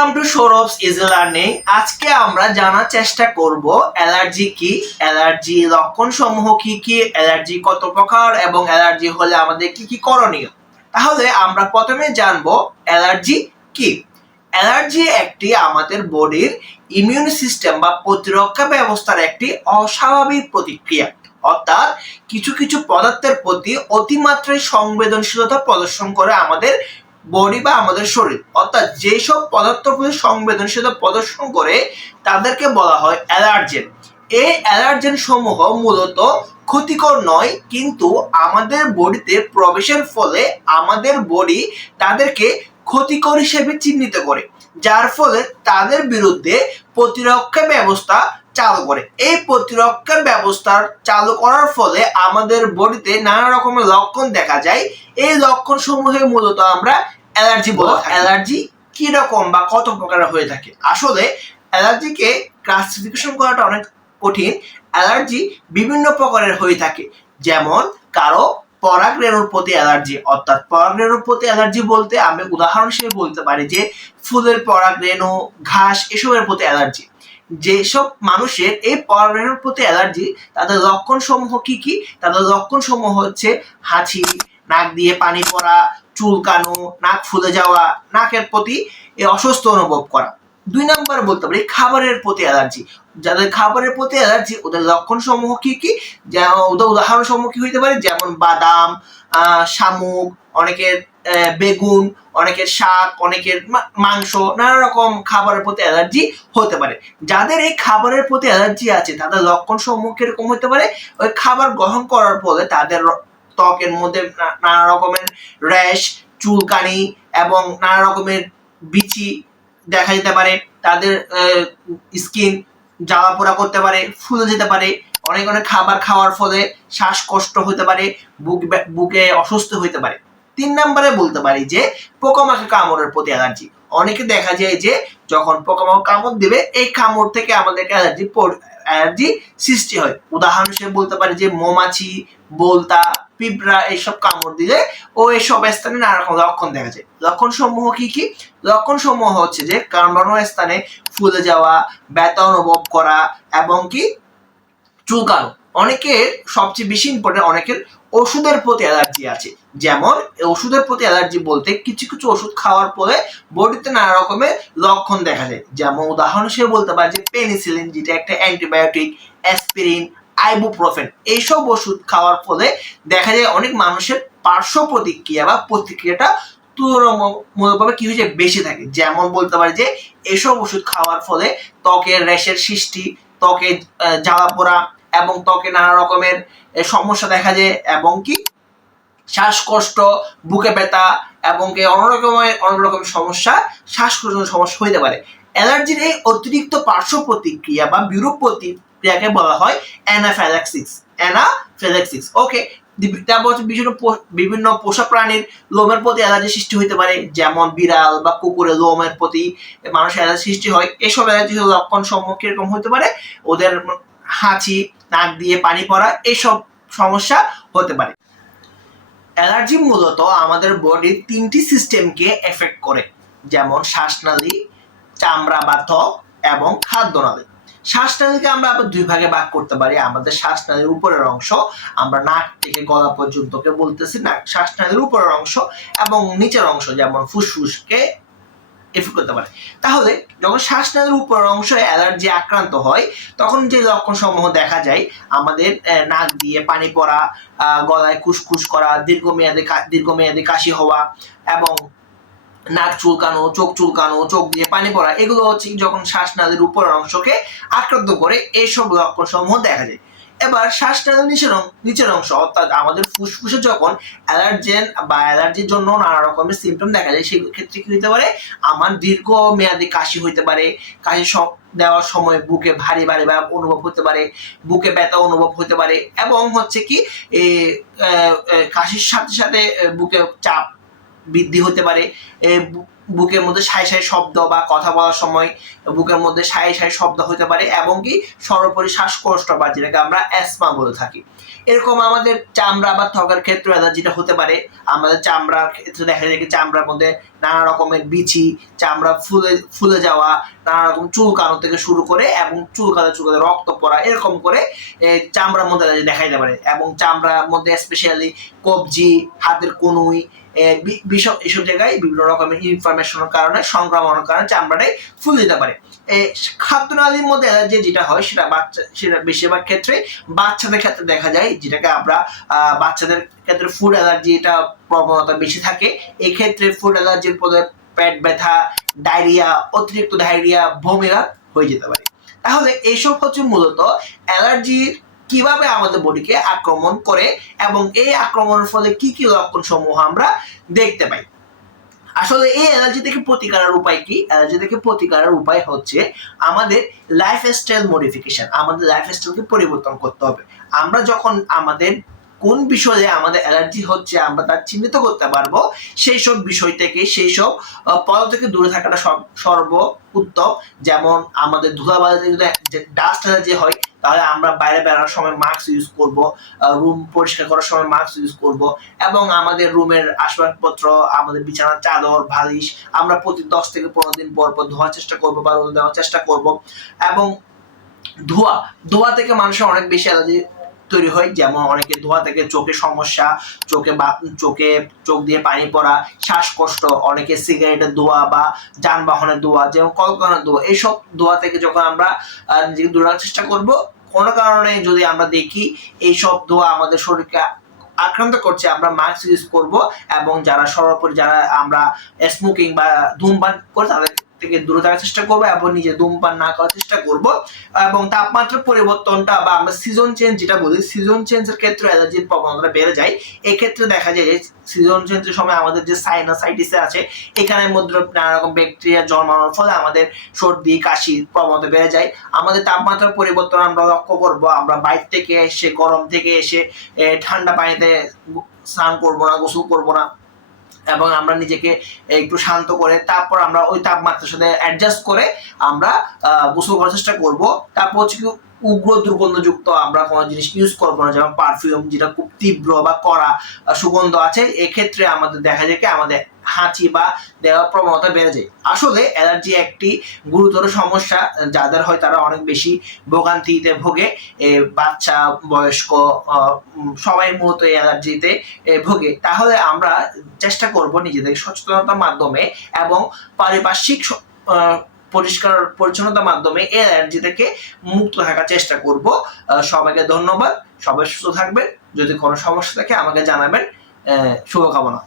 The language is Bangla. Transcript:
Welcome to Sourav's easy learning আজকে আমরা জানার চেষ্টা করব অ্যালার্জি কি? অ্যালার্জি লক্ষণ সমূহ কি কি? অ্যালার্জি কত প্রকার? এবং অ্যালার্জি হলে আমাদের কি কি করণীয়? তাহলে আমরা প্রথমে জানব অ্যালার্জি কি? অ্যালার্জি একটি আমাদের বডির ইমিউন সিস্টেম বা প্রতিরক্ষা ব্যবস্থার একটি অস্বাভাবিক প্রতিক্রিয়া। অর্থাৎ কিছু কিছু পদার্থের প্রতি অতিমাত্রায় সংবেদনশীলতা প্রদর্শন করে আমাদের বডি বা আমাদের শরীর। অর্থাৎ যেসব পদার্থ প্রতি সংবেদনশীলতা প্রদর্শন করে তাদেরকে বলা হয় অ্যালার্জেন। এই অ্যালার্জেন সমূহ মূলত ক্ষতিকর নয়, কিন্তু আমাদের বডিতে প্রবেশের ফলে আমাদের বডি তাদেরকে ক্ষতিকর হিসেবে চিহ্নিত করে। যার ফলে তাদের বিরুদ্ধে প্রতিরক্ষা ব্যবস্থা চালু করে। এই প্রতিরক্ষা ব্যবস্থা চালু করার ফলে আমাদের বডিতে নানা রকমের লক্ষণ দেখা যায়। এই লক্ষণ সমূহে মূলত আমরা অ্যালার্জি বলে অ্যালার্জি রকম বা কত প্রকার হয়ে থাকে? আসলে অ্যালার্জিকে ক্লাসিফিকেশন করাটা অনেক কঠিন। অ্যালার্জি বিভিন্ন প্রকারের হয়ে থাকে। যেমন কারও পরাগ রেণুর প্রতি অ্যালার্জি। অর্থাৎ পরাগ রেণুর প্রতি অ্যালার্জি বলতে আমি উদাহরণ হিসেবে বলতে পারি যে, ফুলের পরাগ রেণু ঘাস এসবের প্রতি অ্যালার্জি। যেসব মানুষের এই পরাগ রেণুর প্রতি অ্যালার্জি, তাদের লক্ষণ সমূহ কি কি? তাদের লক্ষণ সমূহ হচ্ছে হাঁচি, নাক দিয়ে পানি পড়া, চুলকানো, নাক ফুলে যাওয়া, নাকের প্রতি অসুস্থ অনুভব করা। দুই নাম্বার বলতে পারি খাবারের প্রতি অ্যালার্জি। যাদের খাবারের প্রতি অ্যালার্জি, ওদের লক্ষণ সমূহ কি? কি ওদের উদাহরণ সমূহ কি হইতে পারে, যেমন বাদাম শামুক, অনেকের বেগুন, অনেকের শাক, অনেকের মাংস, নানা রকম খাবারের প্রতি অ্যালার্জি হতে পারে। যাদের এই খাবারের প্রতি অ্যালার্জি আছে, তাদের লক্ষণ সমূহ কীরকম হতে পারে? ওই খাবার গ্রহণ করার ফলে তাদের ত্বকের মধ্যে নানা রকমের র্যাশ, চুলকানি এবং নানা রকমের বিচি দেখা যেতে পারে, তাদের স্কিন জ্বালা পোড়া করতে পারে, ফুলে যেতে পারে। অনেক অনেক খাবার খাওয়ার ফলে শ্বাসকষ্ট হতে পারে, বুক বুকে অসুস্থ হতে পারে। তিন নম্বরে বলতে পারি যে পোকামাকড় কামড়ের প্রতি অ্যালার্জি। অনেকে দেখা যায় যে যখন পোকামাকড় কামড় দিবে, এই কামড় থেকে আমাদের অ্যালার্জি অ্যালার্জি সৃষ্টি হয়। উদাহরণ হিসেবে বলতে পারি যে মৌমাছি, বলতা, পিঁপড়া এইসব কামড় দিলে ও এসব স্থানে নানা রকম লক্ষণ দেখা যায়। লক্ষণ সমূহ কি কি? লক্ষণ সমূহ হচ্ছে যে কামড়ানো স্থানে ফুলে যাওয়া, ব্যথা অনুভব করা এবং কি? চুলকানো। অনেকের সবচেয়ে বেশি ইম্পর্টেন্ট অনেকের ওষুধের প্রতি অ্যালার্জি আছে। যেমন ওষুধের প্রতি অ্যালার্জি বলতে কিছু কিছু ওষুধ খাওয়ার পরে বডিতে নানা রকমের লক্ষণ দেখা যায়। যেমন উদাহরণ হিসেবে বলতে পারি যে পেনিসিলিন যেটা একটা অ্যান্টিবায়োটিক অ্যাসপিরিন আইবুপ্রোফেন এইসব ওষুধ খাওয়ার ফলে দেখা যায় অনেক মানুষের পার্শ্ব প্রতিক্রিয়া বা প্রতিক্রিয়াটা তুলনামূলকভাবে কি হয়েছে? বেশি থাকে। যেমন বলতে পারি যে এসব ওষুধ খাওয়ার ফলে ত্বকের র্যাশের সৃষ্টি ত্বকে আহ, জ্বালা পোড়া এবং ত্বকে নানা রকমের সমস্যা দেখা যায় এবং কি? শ্বাসকষ্ট, বুকে ব্যথা এবং কি অন্য রকমের অনেক রকম সমস্যা, শ্বাসকষ্টের সমস্যা হইতে পারে। অ্যালার্জির এই অতিরিক্ত পার্শ্ব প্রতিক্রিয়া বা বিরূপ প্রতিক্রিয়াকে বলা হয় অ্যানাফ্যালাক্সিস। অ্যানাফ্যালাক্সিস। ওকে বিভিন্ন বিভিন্ন পোষা প্রাণীর লোমের প্রতি অ্যালার্জি সৃষ্টি হতে পারে, যেমন বিড়াল বা কুকুরের লোমের প্রতি মানুষের অ্যালার্জি সৃষ্টি হয়। এসব অ্যালার্জির লক্ষণ সমূহ এরকম হতে পারে। ওদের হাঁচি নাক দিয়ে পানি পড়া এইসব সমস্যা হতে পারে। অ্যালার্জি মূলত আমাদের বডির তিনটি সিস্টেমকে এফেক্ট করে, যেমন শ্বাসনালী, চামড়া বা ত্বক এবং খাদ্যনালী। শ্বাসনালীকে আমরা আবার দুই ভাগে ভাগ করতে পারি। আমাদের শ্বাসনালীর উপরের অংশ আমরা নাক থেকে গলা পর্যন্তকে বলতেছি না শ্বাসনালীর উপরের অংশ এবং নিচের অংশ, যেমন ফুসফুসকে এফেক্ট করতে পারে। তাহলে যখন শ্বাসনালীর উপরের অংশ অ্যালার্জি আক্রান্ত হয়, তখন যে লক্ষণ সমূহ দেখা যায়, আমাদের নাক দিয়ে পানি পড়া গলায় কুসকুস করা, দীর্ঘমেয়াদী দীর্ঘমেয়াদী কাশি হওয়া এবং নাক চুলকানো, চোখ চুলকানো, চোখ দিয়ে পানি পড়া, এগুলো হচ্ছে যখন শ্বাসনালীর উপরের অংশকে আক্রান্ত করে এইসব লক্ষণ সমূহ দেখা যায়। এবার শ্বাসনালীর নিচের নিচের অংশ, অর্থাৎ আমাদের ফুসফুসে যখন অ্যালার্জেন বা অ্যালার্জির জন্য নানা রকমের সিমটম দেখা যায়, সেই ক্ষেত্রে কি হতে পারে? আমার দীর্ঘ মেয়াদী কাশি হইতে পারে। কাশি স- দেওয়ার সময় বুকে ভারী ভারী ভাব অনুভব হতে পারে, বুকে ব্যথা অনুভব হতে পারে এবং হচ্ছে কি কাশির সাথে সাথে বুকে চাপ বৃদ্ধি হতে পারে। বুকের মধ্যে সাই সাই শব্দ বা কথা বলার সময় বুকের মধ্যে সাই সাই শব্দ হতে পারে এবং কি সর্বোপরি শ্বাসকষ্ট বা যেটাকে আমরা অ্যাসমা বলে থাকি। এরকম আমাদের চামড়া বা ত্বকের ক্ষেত্রে অ্যালার্জিটা হতে পারে, আমাদের চামড়ার ক্ষেত্রে দেখা যায় কি চামড়ার মধ্যে নানা রকমের বিচি, চামড়া ফুলে ফুলে যাওয়া, নানা রকম চুলকানো থেকে শুরু করে এবং চুলকাতে চুলকাতে রক্ত পড়া এরকম করে চামড়ার মধ্যে দেখা দিতে পারে। এবং চামড়ার মধ্যে স্পেশালি কবজি, হাতের কনুই এসব জায়গায় বিভিন্ন রকমের ইনফরমেশনের কারণে সংক্রমণের কারণে চামড়াটাই ফুল যেতে পারে। খাদ্যনালীর মধ্যে অ্যালার্জি যেটা হয়, সেটা বাচ্চা, সেটা বেশিরভাগ ক্ষেত্রে বাচ্চাদের ক্ষেত্রে দেখা যায়, যেটাকে আমরা বাচ্চাদের ক্ষেত্রে ফুড অ্যালার্জি এটা প্রবণতা বেশি থাকে। এক্ষেত্রে ফুড অ্যালার্জির পদে পেট ব্যথা ডায়রিয়া অতিরিক্ত ডায়রিয়া বমিরা হয়ে যেতে পারে। তাহলে এইসব হচ্ছে মূলত অ্যালার্জির কীভাবে আমাদের বডিকে আক্রমণ করে এবং এই আক্রমণের ফলে কি কি লক্ষণ সমূহ আমরা দেখতে পাই? আসলে এই অ্যালার্জি থেকে প্রতিকারের উপায় কি? অ্যালার্জি থেকে প্রতিকারের উপায় হচ্ছে আমাদের লাইফ স্টাইল মডিফিকেশন আমাদের লাইফ স্টাইলকে পরিবর্তন করতে হবে। আমরা যখন আমাদের কোন বিষয়ে আমাদের অ্যালার্জি হচ্ছে আমরা তা চিহ্নিত করতে পারব? সেই সব বিষয় থেকে সেই সব পদ থেকে দূরে থাকাটা সর্ব উত্তম যেমন আমাদের ধুলাবালিতে যদি ডাস্ট অ্যালার্জি হয়, তাহলে আমরা বাইরে বেরোনোর সময় মাস্ক ইউজ করব রুম পরিষ্কার করার সময় মাস্ক ইউজ করব এবং আমাদের রুমের আসবাবপত্র, আমাদের বিছানার চাদর বালিশ আমরা প্রতি দশ থেকে পনেরো দিন পর পর ধোয়ার চেষ্টা করব বা রোদ দেওয়ার চেষ্টা করব। এবং ধোয়া ধোয়া থেকে মানুষের অনেক বেশি অ্যালার্জি তৈরি হয়, যেমন অনেকে ধোয়া থেকে চোখে সমস্যা, চোখে বা, চোখে চোখ দিয়ে পানি পড়া, শ্বাসকষ্ট, অনেকে সিগারেটের ধোয়া বা যানবাহনের ধোয়া, যেমন কলকারখানার ধোয়া এইসব ধোয়া থেকে যখন আমরা নিজেকে দূরে চেষ্টা করব, কোনো কারণে যদি আমরা দেখি এইসব ধোয়া আমাদের শরীরকে আক্রান্ত করছে, আমরা মাস্ক ইউজ করব এবং যারা সর্বোপরি যারা আমরা স্মোকিং বা ধূমপান করে, তাদের থেকে দূরে থাকার চেষ্টা করব এবং নিজে ধূমপান না করার চেষ্টা করব। এবং তাপমাত্রার পরিবর্তনটা বা আমরা সিজন চেঞ্জ যেটা বলি সিজন চেঞ্জের ক্ষেত্রে অ্যালার্জির প্রবণতা বেড়ে যায়। এক্ষেত্রে দেখা যায় যে সিজন চেঞ্জের সময় আমাদের যে সাইনাসাইটিস আছে, এখানের মধ্যে নানা রকম ব্যাকটেরিয়া জন্মানোর ফলে আমাদের সর্দি কাশির প্রবণতা বেড়ে যায়। আমাদের তাপমাত্রার পরিবর্তন আমরা লক্ষ্য করব। আমরা বাইরে থেকে এসে, গরম থেকে এসে ঠান্ডা পানিতে স্নান করব না, গোসল করব না। এবং আমরা নিজেকে একটু শান্ত করে তারপর আমরা ওই তাপমাত্রার সাথে অ্যাডজাস্ট করে আমরা গোসল করার চেষ্টা করব। তারপর হচ্ছে উগ্র দুর্গন্ধযুক্ত আমরা কোনো জিনিস ইউজ করব না। যেমন পারফিউম যেটা খুব তীব্র বা কড়া সুগন্ধ আছে, এক্ষেত্রে আমাদের দেখা যায় কি আমাদের হাঁচি বা দেওয়ার প্রবণতা বেড়ে যায়। আসলে অ্যালার্জি একটি গুরুতর সমস্যা, যাদের হয় তারা অনেক বেশি ভোগান্তিতে ভোগে। বাচ্চা, বয়স্ক সবাই মূলত এই অ্যালার্জিতে ভোগে। তাহলে আমরা চেষ্টা করব নিজেদের সচেতনতার মাধ্যমে এবং পারিপার্শ্বিক পরিষ্কার পরিচ্ছন্নতার মাধ্যমে এই অ্যালার্জি থেকে মুক্ত থাকার চেষ্টা করব। সবাইকে ধন্যবাদ। সবাই সুস্থ থাকবেন। যদি কোনো সমস্যা থাকে আমাকে জানাবেন। শুভকামনা।